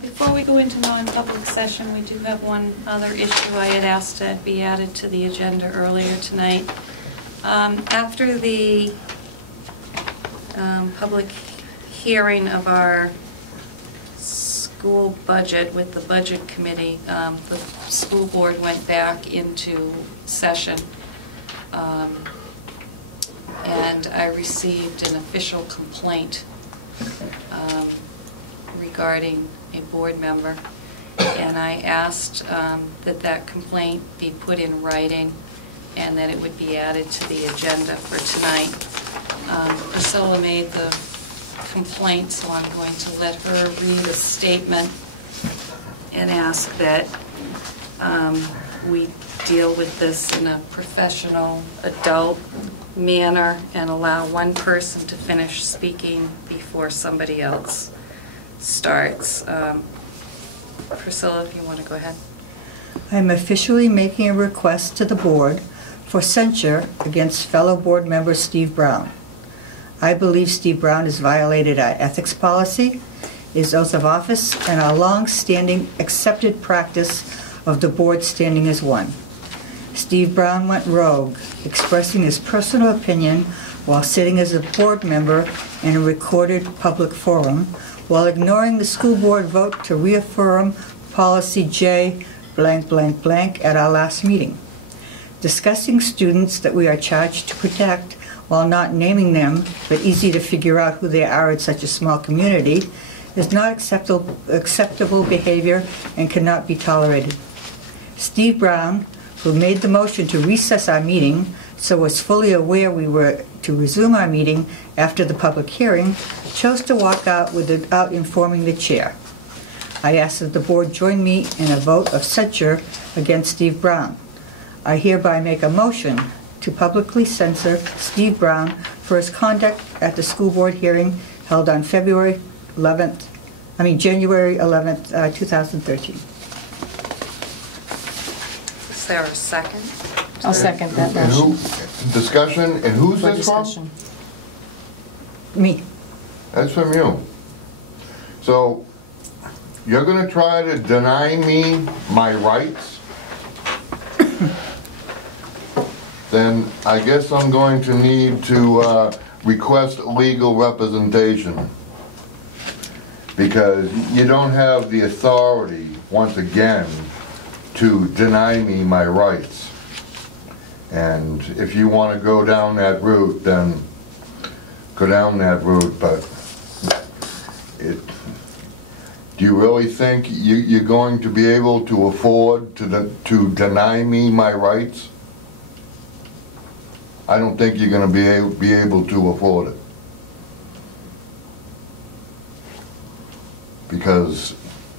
Before we go into non-public session, we do have one other issue I had asked to be added to the agenda earlier tonight. After the public hearing of our school budget with the budget committee, the school board went back into session, and I received an official complaint regarding a board member, and I asked that that complaint be put in writing and that it would be added to the agenda for tonight. Priscilla made the complaint, so I'm going to let her read a statement and ask that we deal with this in a professional, adult manner and allow one person to finish speaking before somebody else starts. Priscilla, if you want to go ahead. I am officially making a request to the board for censure against fellow board member Steve Brown. I believe Steve Brown has violated our ethics policy, his oath of office, and our long-standing accepted practice of the board standing as one. Steve Brown went rogue, expressing his personal opinion while sitting as a board member in a recorded public forum, while ignoring the school board vote to reaffirm policy J blank blank blank at our last meeting. Discussing students that we are charged to protect while not naming them, but easy to figure out who they are in such a small community, is not acceptable behavior and cannot be tolerated. Steve Brown, who made the motion to recess our meeting, so was fully aware we were to resume our meeting after the public hearing, chose to walk out without informing the chair. I ask that the board join me in a vote of censure against Steve Brown. I hereby make a motion to publicly censor Steve Brown for his conduct at the school board hearing held on January 11th, 2013. Is there a second? I'll second that motion. Discussion, and who's this from? Me. That's from you. So, you're going to try to deny me my rights? Then I guess I'm going to need to request legal representation, because you don't have the authority, once again, to deny me my rights. And if you want to go down that route, then go down that route, but do you really think you're going to be able to afford to deny me my rights? I don't think you're going to be able to afford it. Because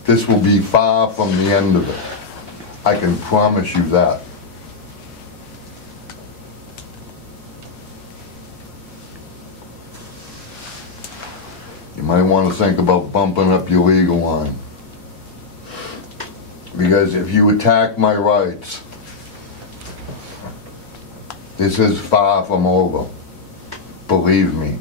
this will be far from the end of it. I can promise you that. You might want to think about bumping up your legal line. Because if you attack my rights, this is far from over. Believe me.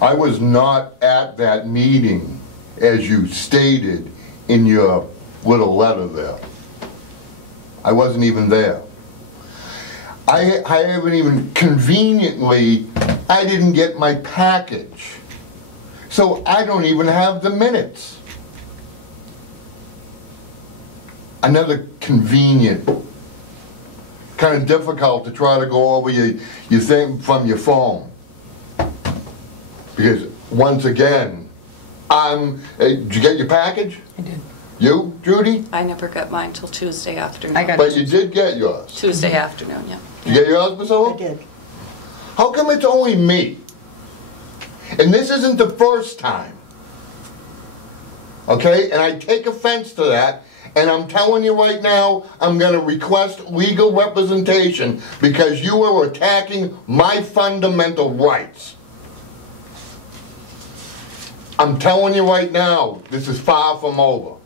I was not at that meeting, as you stated in your little letter there. I wasn't even there. I haven't even, conveniently, I didn't get my package. So I don't even have the minutes. Another convenient, kind of difficult to try to go over your thing from your phone. Because once again, did you get your package? I did. You, Judy? I never got mine till Tuesday afternoon. I got But you did get yours. Tuesday afternoon, yeah. Did you get yours, Priscilla? I did. How come it's only me? And this isn't the first time. Okay? And I take offense to that. And I'm telling you right now, I'm going to request legal representation because you are attacking my fundamental rights. I'm telling you right now, this is far from over.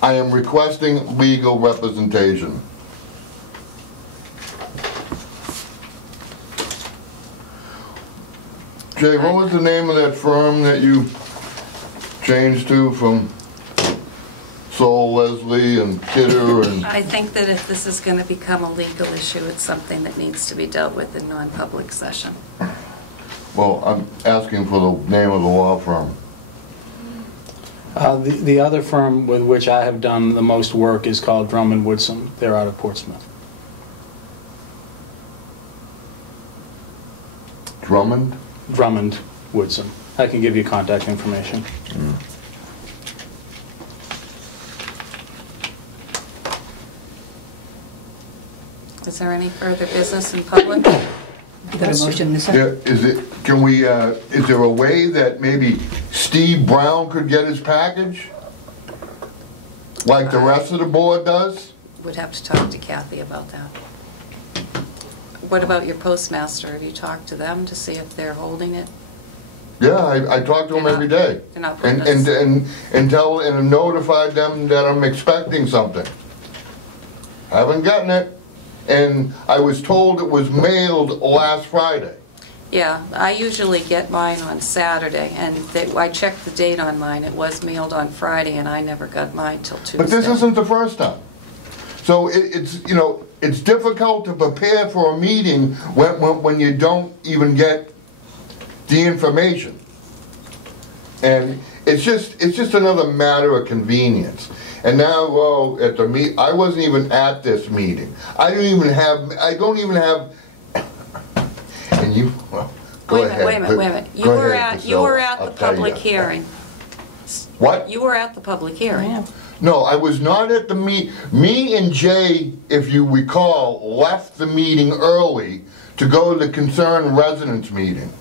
I am requesting legal representation. Jay, what was the name of that firm that you changed to from Sol Leslie and Kidder and... I think that if this is going to become a legal issue, it's something that needs to be dealt with in non-public session. Well, I'm asking for the name of the law firm. The other firm with which I have done the most work is called Drummond Woodson. They're out of Portsmouth. Drummond? Drummond Woodson. I can give you contact information. Is there any further business in public? You got a motion, Ms. Yeah, is there a way that maybe Steve Brown could get his package? Like the rest of the board does? Would have to talk to Kathy about that. What about your postmaster? Have you talked to them to see if they're holding it? Yeah, I talk to them every day. They're not putting And notified them that I'm expecting something. Haven't gotten it. And I was told it was mailed last Friday. Yeah, I usually get mine on Saturday, and I checked the date on mine. It was mailed on Friday, and I never got mine till Tuesday. But this isn't the first time. So it's difficult to prepare for a meeting when you don't even get the information. And it's just another matter of convenience. And now, well, at the I wasn't even at this meeting. I don't even have, and you, well, go ahead. Wait a minute. You were at the public hearing. What? You were at the public hearing. Yeah. No, I was not at the Me and Jay, if you recall, left the meeting early to go to the concerned residents meeting.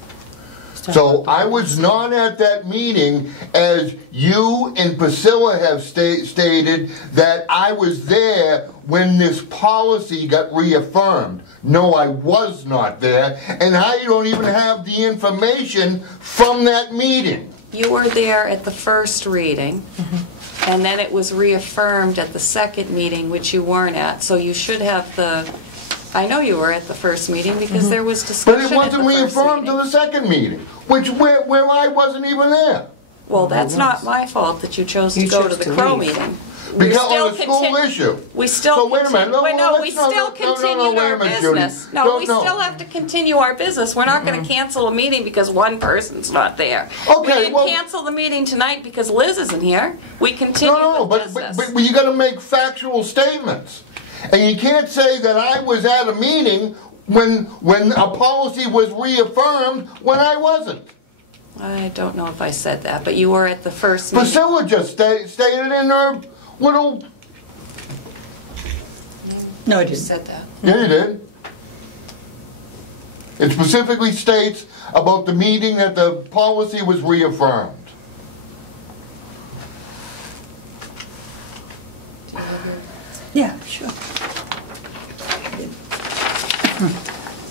So I was not at that meeting, as you and Priscilla have stated that I was there when this policy got reaffirmed. No, I was not there, and I don't even have the information from that meeting. You were there at the first reading, and then it was reaffirmed at the second meeting, which you weren't at. So you should have the... I know you were at the first meeting because there was discussion. But it wasn't reaffirmed to the second meeting, where I wasn't even there. Well, that's not my fault that you chose to go to the Crow meeting. Because on the school issue. We still So wait a minute. we still continued our business. No, we still have to continue our business. We're not going to cancel a meeting because one person's not there. Okay, we didn't cancel the meeting tonight because Liz isn't here. We continue with business. But you got to make factual statements. And you can't say that I was at a meeting when a policy was reaffirmed when I wasn't. I don't know if I said that, but you were at the first meeting. Priscilla just stated in her little... No, I You didn't. said that. Yeah, you did. It specifically states about the meeting that the policy was reaffirmed. Yeah, sure.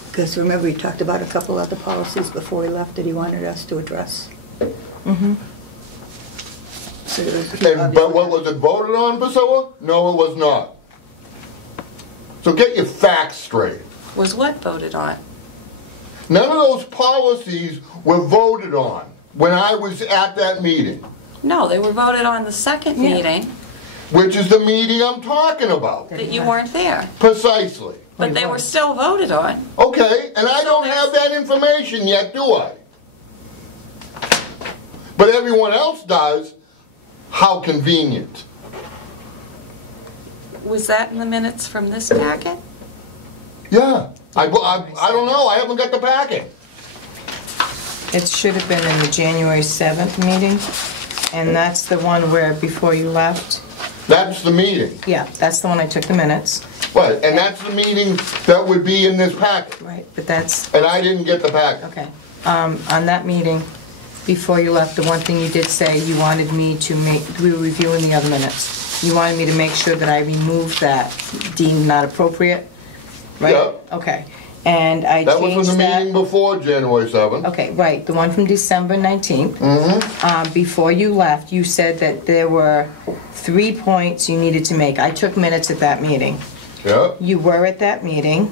Because remember, we talked about a couple other policies before we left that he wanted us to address. So But what was it voted on, Priscilla? No, it was not. So get your facts straight. Was what voted on? None of those policies were voted on when I was at that meeting, No, they were voted on the second meeting which is the meeting I'm talking about. that you weren't there. Precisely. But they were still voted on. Okay, and I don't have that information yet, do I? But everyone else does. How convenient. Was that in the minutes from this packet? Yeah. I don't know. I haven't got the packet. It should have been in the January 7th meeting, and that's the one where before you left. That's the meeting. Yeah, that's the one I took the minutes. Right, and that's the meeting that would be in this packet. Right, but that's, And I didn't get the packet. okay. On that meeting, before you left, the one thing you did say, you wanted me to make, we were reviewing the other minutes. You wanted me to make sure that I removed that deemed not appropriate, right? Yeah. Okay, and I That was changed from the that. meeting before January 7th. Okay, right, the one from December 19th. Before you left, you said that there were 3 points you needed to make. I took minutes at that meeting. Yeah. You were at that meeting,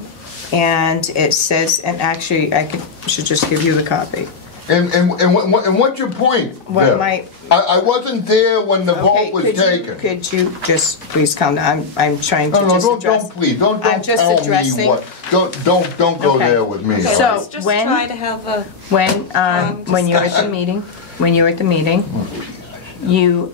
and it says, and actually, should just give you the copy. And what's your point? What Viv? my- I wasn't there when the Okay, vote was could taken. could you just please calm down? I'm trying to No, just don't address. please, don't I'm just tell addressing- me what, don't go Okay. there with me. Okay, So, let's just when- try to have a, When you're at the meeting, you,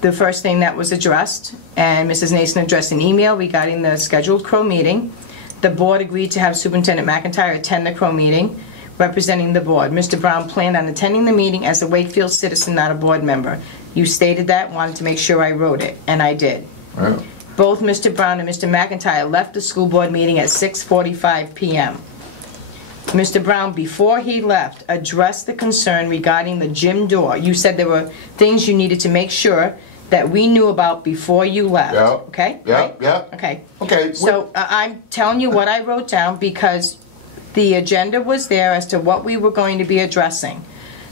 the first thing that was addressed, and Mrs. Nason addressed an email regarding the scheduled Crow meeting. The board agreed to have Superintendent McIntyre attend the Crow meeting, representing the board. Mr. Brown planned on attending the meeting as a Wakefield citizen, not a board member. You stated that, wanted to make sure I wrote it, and I did. Yeah. Both Mr. Brown and Mr. McIntyre left the school board meeting at 6:45 p.m. Mr. Brown, before he left, addressed the concern regarding the gym door. You said there were things you needed to make sure that we knew about before you left. Yeah. Okay? Yeah, Right? yeah. Okay. Okay. So I'm telling you what I wrote down because the agenda was there as to what we were going to be addressing.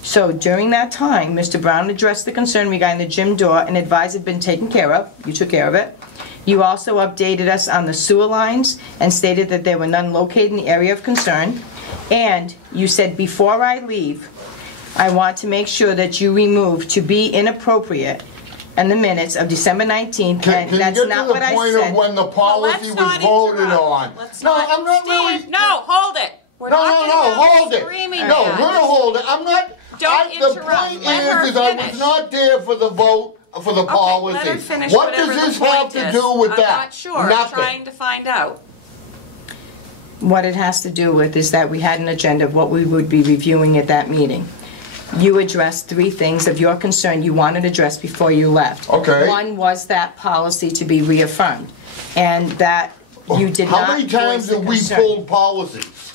So during that time, Mr. Brown addressed the concern regarding the gym door and advised it had been taken care of. You took care of it. You also updated us on the sewer lines and stated that there were none located in the area of concern. And you said, before I leave, I want to make sure that you remove "to be inappropriate" in the minutes of December 19th, Can and you that's get not to what the I point said. of when the well, policy let's was not voted interrupt. on? Let's No, not, I'm not Steve, really. no, hold it. We're not gonna have hold it. screaming No, match. we're gonna hold it. I'm not. Don't The interrupt. point Let her is I finish. was not there for the vote for the policy. Let her finish What whatever does this the point have to is. do with that? I'm not sure. Nothing. Trying to find out. What it has to do with is that we had an agenda of what we would be reviewing at that meeting. You addressed 3 things of your concern you wanted addressed before you left. Okay. One was that policy to be reaffirmed, and that you did not How many times voice the have we concern. pulled policies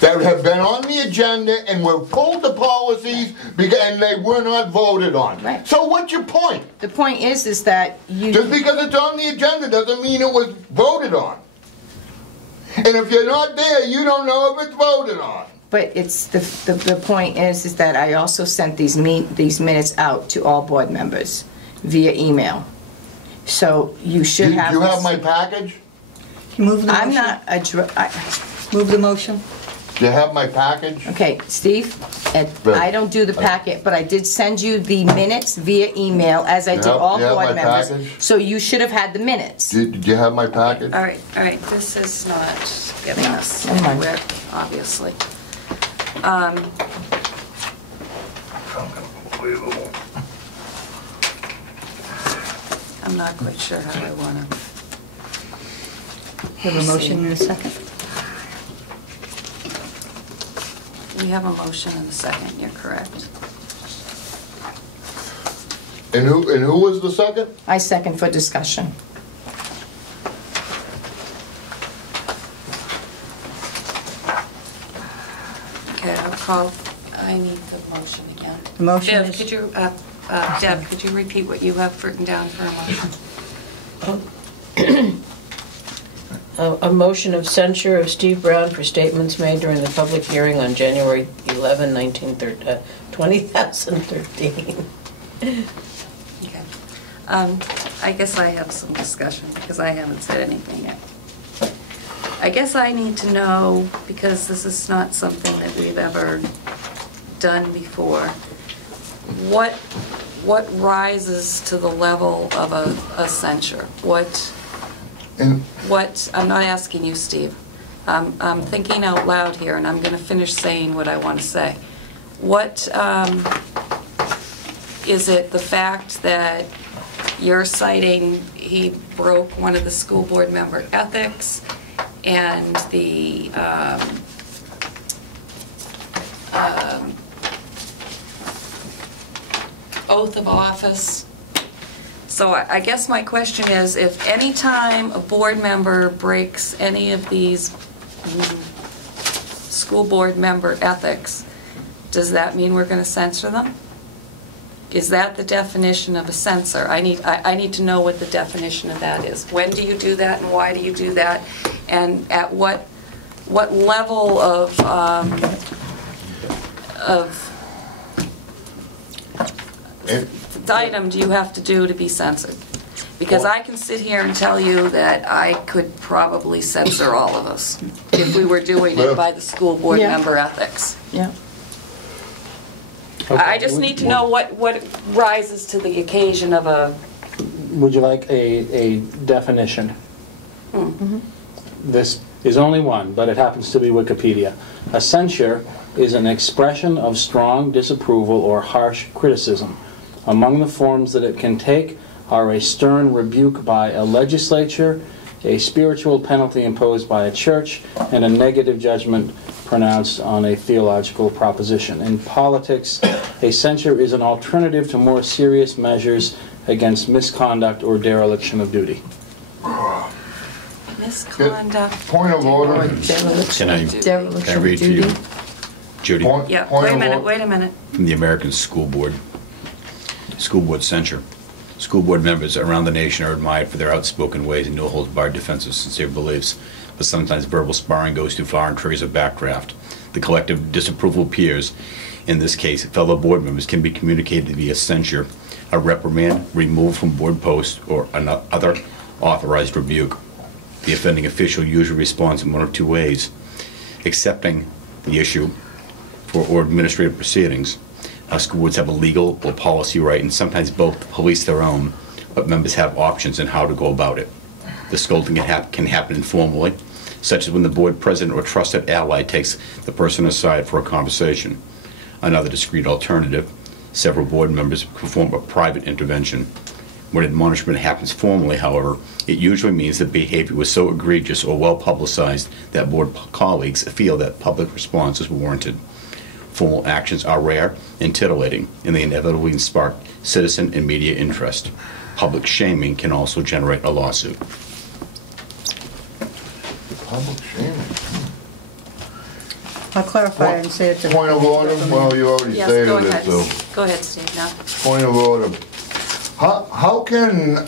that have been on the agenda and we've pulled the policies and they were not voted on? Right. So what's your point? The point is that you... Just because it's on the agenda doesn't mean it was voted on. And if you're not there, you don't know if it's voted on. But it's, the point is that I also sent these minutes out to all board members via email. So you Do should have... you have my package? You move the I'm motion? not... Move the motion? Do you have my package? Okay, Steve, I don't do the packet, but I did send you the minutes via email, as I did all Do you have board my members. package? So you should have had the minutes. Did you have my package? All right, this is not getting us Never mind. anywhere, obviously. I'm not quite sure how I want to. Have a motion in a second? We have a motion and a second, you're correct. And who was the second? I second for discussion. Okay, I'll call, I need the motion again. The motion Deb, is... could you, Deb, could you repeat what you have written down for a motion? A motion of censure of Steve Brown for statements made during the public hearing on January 11, 2013. Okay. I guess I have some discussion because I haven't said anything yet. I guess I need to know, because this is not something that we've ever done before, what rises to the level of a censure? What, I'm not asking you, Steve. I'm thinking out loud here, and I'm going to finish saying what I want to say. What, is it the fact that you're citing he broke one of the school board member ethics and the oath of office? So I guess my question is, if any time a board member breaks any of these school board member ethics, does that mean we're going to censor them? Is that the definition of a censor? I need to know what the definition of that is. When do you do that, and why do you do that, and at what level of item do you have to do to be censored? Because I can sit here and tell you that I could probably censor all of us if we were doing it by the school board Yeah. member ethics. Yeah. I just need to know what rises to the occasion of a... Would you like a definition? This is only one, but it happens to be Wikipedia. A censure is an expression of strong disapproval or harsh criticism. Among the forms that it can take are a stern rebuke by a legislature, a spiritual penalty imposed by a church, and a negative judgment pronounced on a theological proposition. In politics, a censure is an alternative to more serious measures against misconduct or dereliction of duty. Misconduct. Point of order. Can I read to you, Judy, Yeah, Point wait a of minute, order. wait a minute. from the American School Board? School Board censure. School board members around the nation are admired for their outspoken ways and no-holds-barred defense of sincere beliefs, but sometimes verbal sparring goes too far and triggers a backdraft. The collective disapproval of peers, in this case fellow board members, can be communicated via censure, a reprimand, removal from board posts, or another authorized rebuke. The offending official usually responds in one of two ways: accepting the issue or administrative proceedings. School boards have a legal or policy right, and sometimes both, to police their own, but members have options in how to go about it. The scolding can happen informally, such as when the board president or trusted ally takes the person aside for a conversation. Another discreet alternative: several board members perform a private intervention. When admonishment happens formally, however, it usually means that behavior was so egregious or well publicized that board colleagues feel that public response is warranted. Formal actions are rare and titillating, and they inevitably spark citizen and media interest. Public shaming can also generate a lawsuit. Public shaming. I'll clarify and say it to... Point of order. Well, you already Yes, stated go it, ahead. so. Go ahead, Steve, now. Point of order. How can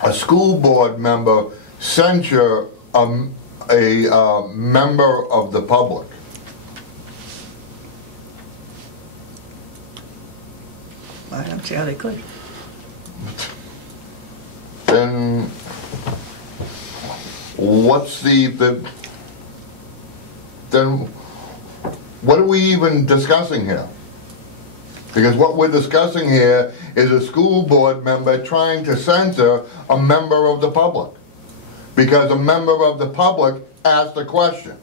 a school board member censure a member of the public? I don't see how they could. Then what's then what are we even discussing here? Because what we're discussing here is a school board member trying to censor a member of the public. Because a member of the public asked a question.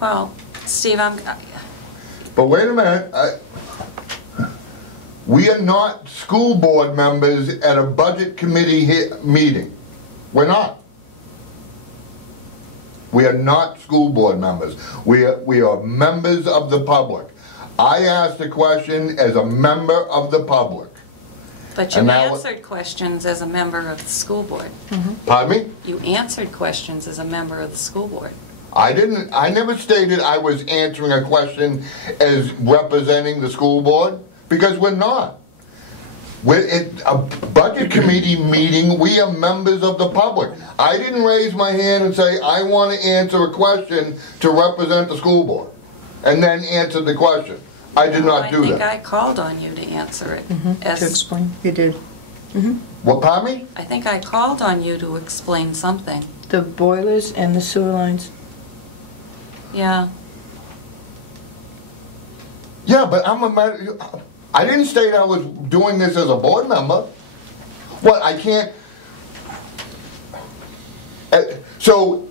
Well, Steve, But wait a minute. We are not school board members at a budget committee meeting. We're not. We are not school board members. We are members of the public. I asked a question as a member of the public. but you And now- answered questions as a member of the school board. Pardon me? You answered questions as a member of the school board. I never stated I was answering a question as representing the school board, because we're not. We're at a budget committee meeting, we are members of the public. I didn't raise my hand and say, I want to answer a question to represent the school board, and then answer the question. I did not do I think that. I called on you to answer it. To explain. You did. What, pardon me? I think I called on you to explain something. The boilers and the sewer lines. Yeah. Yeah, but I didn't state I was doing this as a board member. What, I can't... So,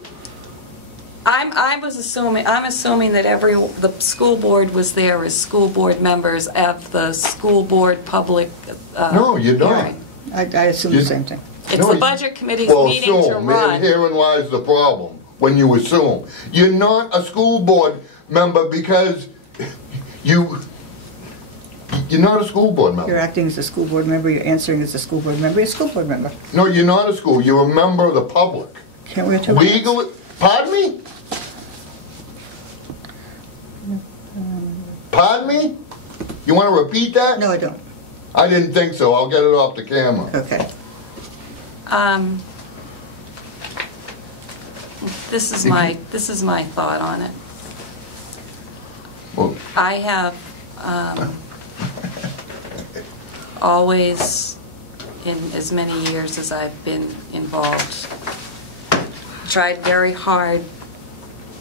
I'm assuming that the school board was there as school board members at the school board public no, you don't. hearing. I assume the same thing. It's No, the you- budget committee's well, meeting to assume. run. Herein lies the problem, when you assume. You're not a school board member because you're not a school board You're member. acting as a school board member, you're answering as a school board member, you're a school board member. No, you're not a school, you're a member of the public. Can't we have two minutes? Legally, pardon me? Pardon me? You want to repeat that? No, I don't. I didn't think so, I'll get it off the camera. Okay. This is my thought on it. Well, I have always, in as many years as I've been involved, tried very hard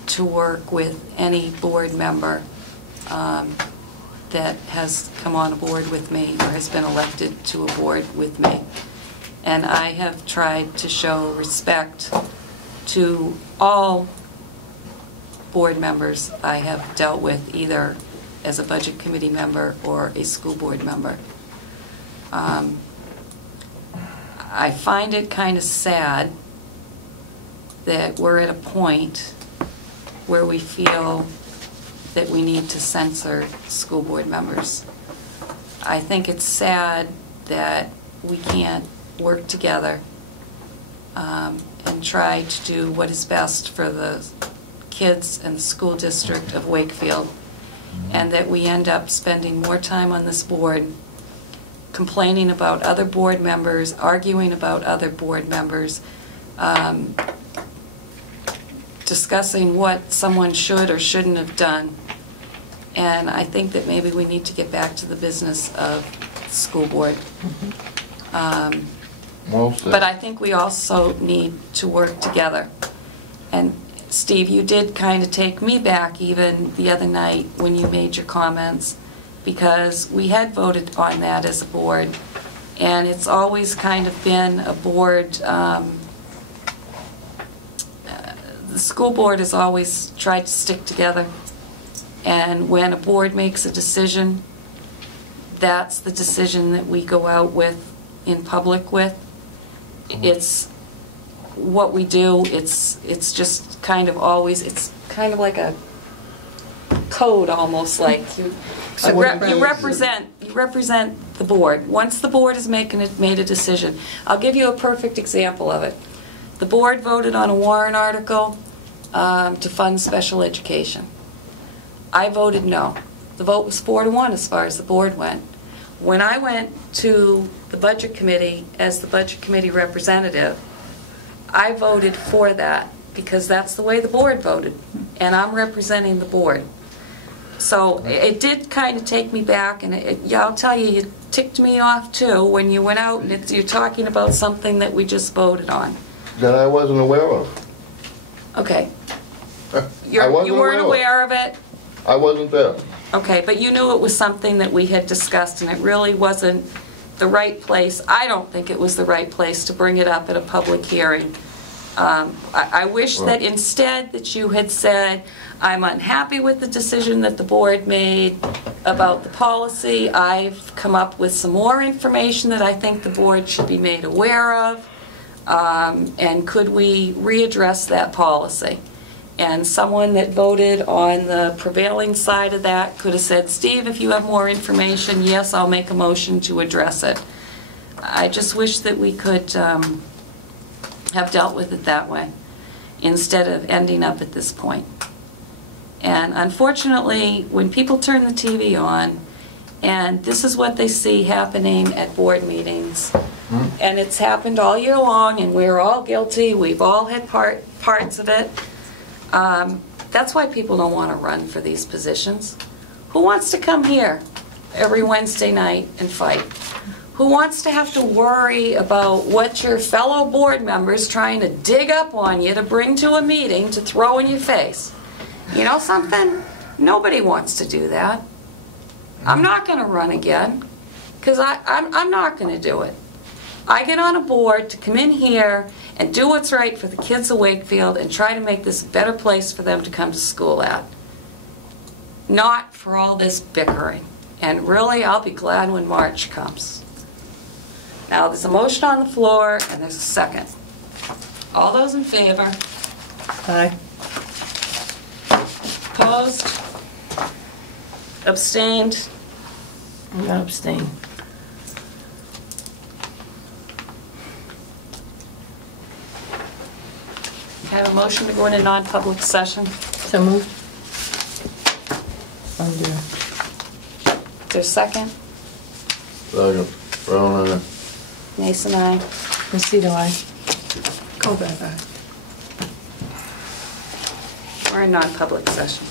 to work with any board member that has come on board with me or has been elected to a board with me. And I have tried to show respect to all board members I have dealt with, either as a budget committee member or a school board member. I find it kind of sad that we're at a point where we feel that we need to censor school board members. I think it's sad that we can't work together and try to do what is best for the kids and the school district of Wakefield, and that we end up spending more time on this board complaining about other board members, arguing about other board members, discussing what someone should or shouldn't have done. And I think that maybe we need to get back to the business of the school board. But I think we also need to work together. And Steve, you did kind of take me back even the other night when you made your comments, because we had voted on that as a board, and it's always kind of been a board, the school board has always tried to stick together, and when a board makes a decision, that's the decision that we go out with in public with. It's what we do. It's just kind of always, it's kind of like a code, almost like you represent the board. Once the board has made a decision, I'll give you a perfect example of it. The board voted on a warrant article to fund special education. I voted no. The vote was 4-1 as far as the board went. When I went to the budget committee as the budget committee representative, I voted for that because that's the way the board voted, and I'm representing the board. So it did kind of take me back, and yeah, I'll tell you, it ticked me off too when you went out and you're talking about something that we just voted on. That I wasn't aware of. Okay. You weren't aware of it? I wasn't there. Okay, but you knew it was something that we had discussed, and it really wasn't the right place. I don't think it was the right place to bring it up at a public hearing. I wish that instead that you had said, I'm unhappy with the decision that the board made about the policy. I've come up with some more information that I think the board should be made aware of, and could we readdress that policy? And someone that voted on the prevailing side of that could have said, Steve, if you have more information, yes, I'll make a motion to address it. I just wish that we could have dealt with it that way instead of ending up at this point. And unfortunately, when people turn the TV on, and this is what they see happening at board meetings, and it's happened all year long, and we're all guilty, we've all had parts of it. That's why people don't want to run for these positions. Who wants to come here every Wednesday night and fight? Who wants to have to worry about what your fellow board members trying to dig up on you to bring to a meeting to throw in your face? You know something? Nobody wants to do that. I'm not going to run again because I'm not going to do it. I get on a board to come in here and do what's right for the kids of Wakefield and try to make this a better place for them to come to school at. Not for all this bickering. And really, I'll be glad when March comes. Now, there's a motion on the floor, and there's a second. All those in favor? Aye. Opposed? Abstained? I'm going to abstain. I have a motion to go into non-public session. So moved. Undo. Is there a second? Second. Brown eye. Mason, aye. Mosquito, aye. Colbath, aye. We're in non-public session.